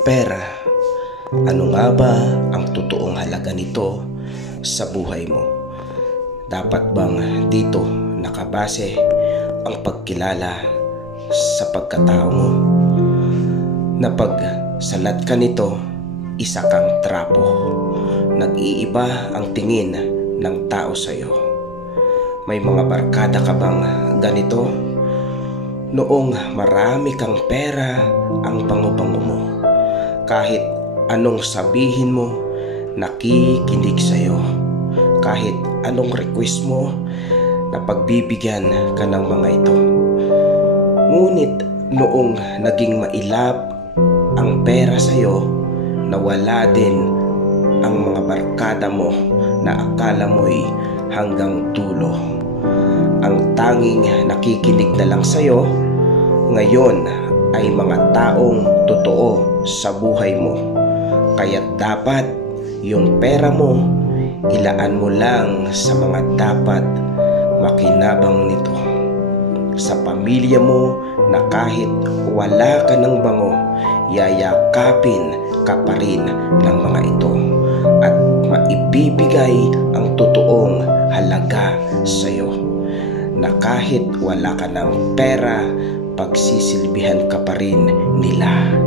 Pera, ano nga ba ang totoong halaga nito sa buhay mo? Dapat bang dito nakabase ang pagkilala sa pagkatao mo? Na pag salat ka nito, isa kang trapo. Nag-iiba ang tingin ng tao sa'yo. May mga barkada ka bang ganito? Noong marami kang pera, ang bango-bango mo. Kahit anong sabihin mo, nakikinig sa'yo. Kahit anong request mo, napagbibigyan ka ng mga ito. Ngunit noong naging mailap ang pera sa'yo, nawala din ang mga barkada mo na akala mo'y hanggang dulo. Ang tanging nakikinig na lang sa'yo ngayon ay mga taong totoo sa buhay mo. Kaya dapat yung pera mo, ilaan mo lang sa mga dapat makinabang nito. Sa pamilya mo na kahit wala ka ng bango, yayakapin ka pa rin ng mga ito at maibibigay ang totoong halaga sa'yo, na kahit wala ka ng pera, pagsisilbihan ka pa rin nila.